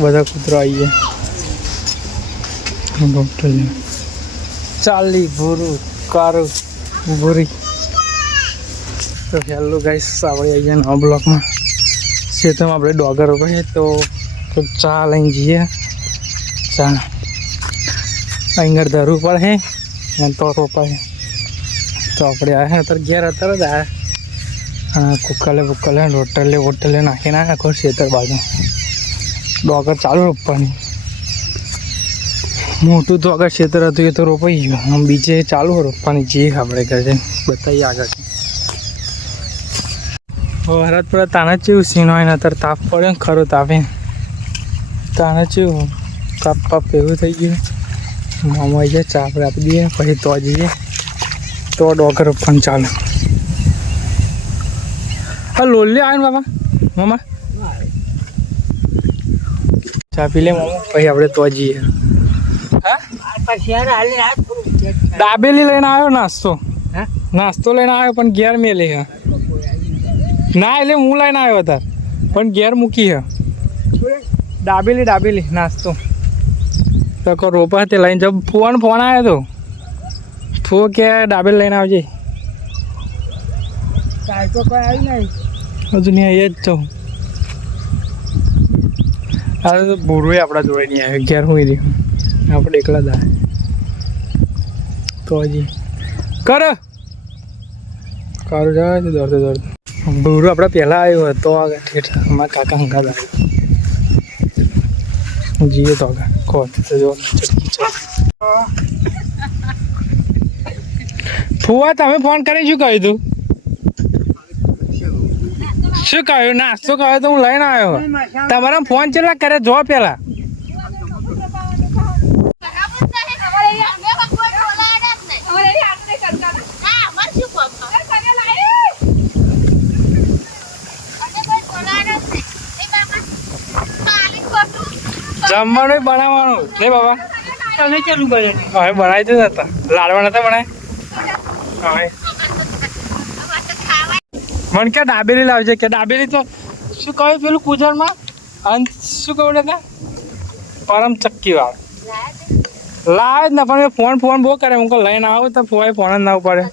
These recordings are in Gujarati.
બધા કૂતરો આવી ગયા ચાલી ભૂરું કારું ભૂરી. તો હેલો ગાઈસ, આપણે આવી ગયા નવા બ્લોકમાં. ખેતરમાં આપણે ડોગર રોપાય તો ચા લઈને જઈએ. ચા અહીં ધરવું પડે તો રોપાય. તો આપણે આવ્યા અત્યારે ઘેર અત્યારે જ આવ્યા. કુકલે હોટલે નાખીને આવ્યા આખો ખેતર બાજુ. ડોગર ચાલુ રોપવાની. મોટું તો આગળ ખેતર હતું એ તો રોપાઈ ગયું. આમ બીજે ચાલુ રોપવાની જે આપણે ઘરે બતાવીએ આગળ. વરસાદ પડે તાને ચેવું સીન હોય ને અત્યારે તાપ પડ્યો ને ખરો તાપે તાને ચેવું તાપ એવું થઈ ગયું. મામા આવી જાય ચા આપણે આપી દઈએ પછી તો જઈએ તો ડોગર રોપવાનું ચાલે. હા લોલી આવે ને બાપા મામા ચા પી લે મામા પછી આપણે તો જઈએ. દાબેલી લઈને આવ્યો નાસ્તો લઈને આવ્યો પણ ઘેર મેલી હે ના એટલે હું લઈને આવ્યો હતા પણ ઘેર મૂકી હે દાબેલી નાસ્તો તો રોપા તે લઈને જब ફોન આવ્યો તો ફો કે દાબેલી લઈને આવજે. હજુ નહીં એ જ તો અરે તો ભૂરું આપણા જોડે નહીં આવ્યો ઘેર હું રહ્યું આપણે એકલા જ આવે તો હજી કરું જાય દોડતો ભૂરું આપણે પહેલાં આવ્યો હતો આગળ ઠેઠ અમારા કાકા હંગાત આવ્યો જીએ તો આગળ કોણ જો ફુવા તમે ફોન કરી શું કહ્યું તું શું કહ્યું નાસ્તો કહ્યો તો હું લઈને આવ્યો. તમારા ફોન ચેલા કરે જો પેલા જમવાનું બનાવવાનું નહીં બાબા તમે ચાલુ કર્યું હવે બનાવી દીધા હતા લાડવા નતા બનાય હવે મને કે દાબેલી લાવજે કે દાબેલી તો શું કહ્યું પેલું કુજરમાં અંત શું કહું હતા પરમ ચક્કી વાળ લાવે જ ને પણ ફોન બહુ કરે હું લઈને આવું તો ફોન જ ના પડે.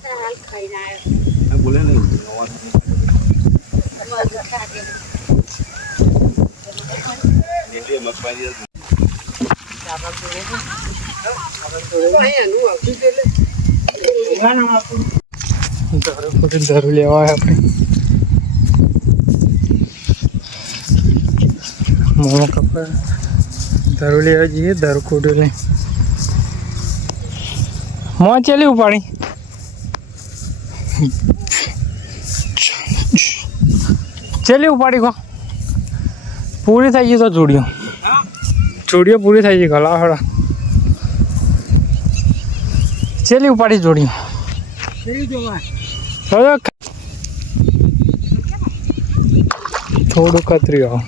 ધરું લેવા આપણે મોમો કપડા ધરું લેવા જઈએ. ધરું કુડું લઈ મોં ચેલી ઉપાડી કો પૂરી થઈ ગઈ તો જોડીઓ પૂરી થઈ ગઈ ગલા હળા ચેલી ઉપાડી જોડીઓ થોડું કતર્યું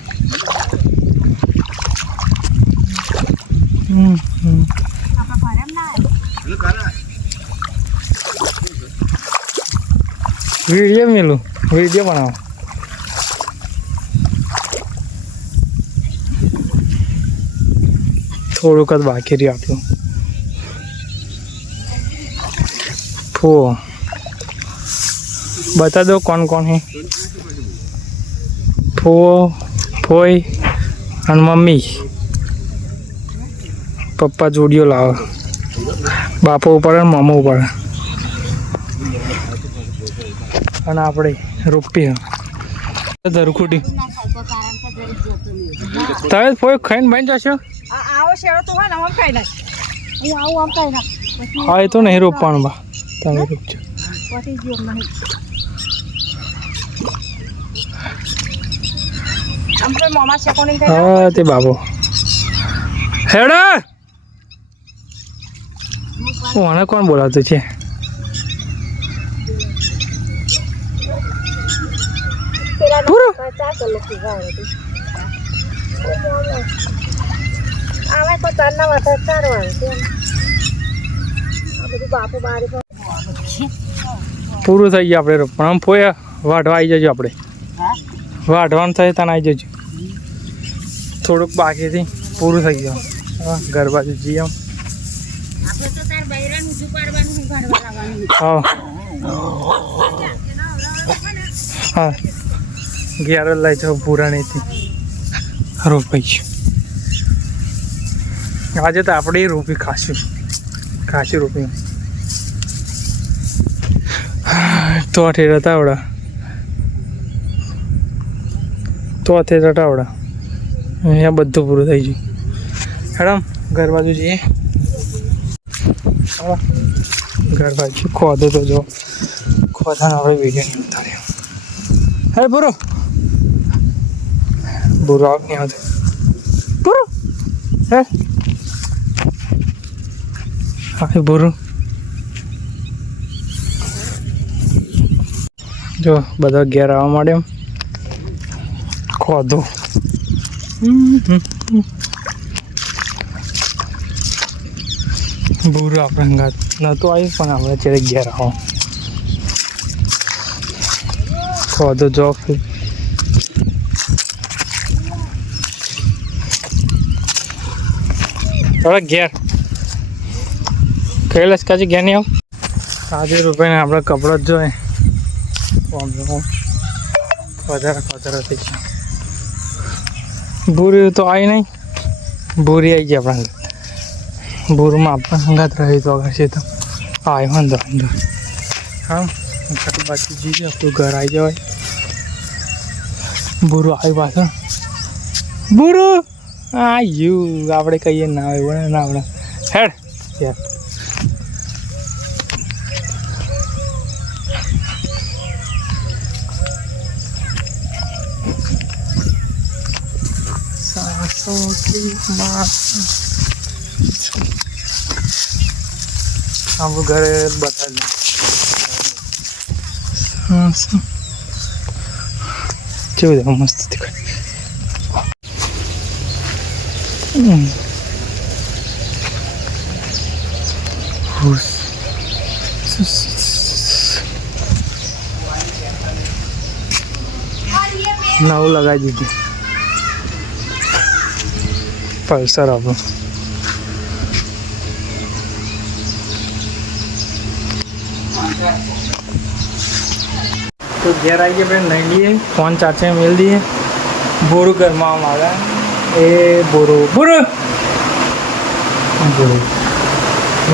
વિડીયો બનાવો થોડુંક જ બાકી રહ્યું આપણું. ફો બતા દો કોણ હે ફોઈ અને મમ્મી પપ્પા જોડીઓ લાવે બાપો ઉપર અને મામા ઉપર અને આપણે રોપી ધરખુટી તમે ફોઈ ખાઈને બની જશો. હા એ તો નહીં રોપવાનું બા તમે રોપજો. હા તે બાબો હેડો મને કોણ બોલાવતું છે. પૂરું થઈ ગયું આપણે પણ આમ ફોયા વાઢવા આવી જજો. આપણે વાઢવાનું થાય તને આવી જજો. થોડુંક બાકીથી પૂરું થઈ ગયું. હા ઘર બાજુ જઈએ આમ. હા હા ઘેર લઈ જાઉં પુરાણીથી રોપાઈ ગયું. આજે તો આપણે રોપી ખાસી રોપી તો રટાવડા અહીંયા બધું પૂરું થઈ ગયું. મેડમ ઘર બાજુ જઈએ. ઘર બાજુ ખોદો તો જો ખોદાનો આપણે વિડીયો નહીં ઉતાર્યો. હે બુરો આવ નહીં આવતો બુરો હે હા બુરો જો બધા ઘેર આવવા માંડે એમ ખોદો. બુરો આપણે હંગાત નહોતું આવ્યું પણ આપણે અત્યારે ઘેર આવો ખોદો જો થોડા ઘેર કૈલાસ કાજી ઘેર નહીં આવ. આજે રૂપિયાને આપણે કપડાં જ જોઈએ વધારે થઈ ગયા. ભૂરી તો આવી નહીં. ભૂરી આવી ગયા આપણા ભૂરમાં આપણા સંગાત રહી તો આગળ છે તો આવ્યો વાંધો હા બાકી જઈએ આપણું ઘર આવી જવાય. ભૂરું આવ્યું પાછળ ભૂરું આવ્યું આપણે કહીએ ના આવ્યું ના આપણે હેડ યાર. આપણું ઘરે બતાવી કેવું મસ્ત દેખાય. નવું લગાવી દીધું પલ્સર આપણું. તો ઘેર આવીએ આપણે નહીં લઈએ ફોન ચાર્જે મેળ દઈએ. બોરું ઘરમાં આવે એ બોરું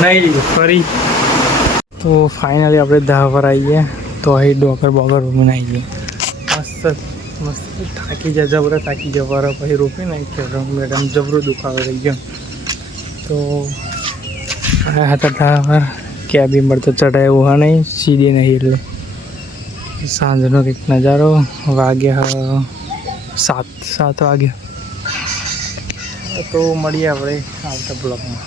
નહીં લઈએ ફરી. તો ફાઇનલી આપણે દહ પર આવીએ તો અહીં ડોકર બોકર રૂમીને આવીએ. મસ્ત થાકી જાય જબરા થાકી જવા પછી રોપીને મેડમ જબરું દુખાવે રહી ગયો. તો આયા હતા ધાર કેબી મળતો ચડાય એવું હા નહીં સીધી નહીં એટલે સાંજનો કંઈક નજારો. વાગ્યા 7 વાગ્યા. તો મળીએ આપણે આવતા બ્લોગમાં.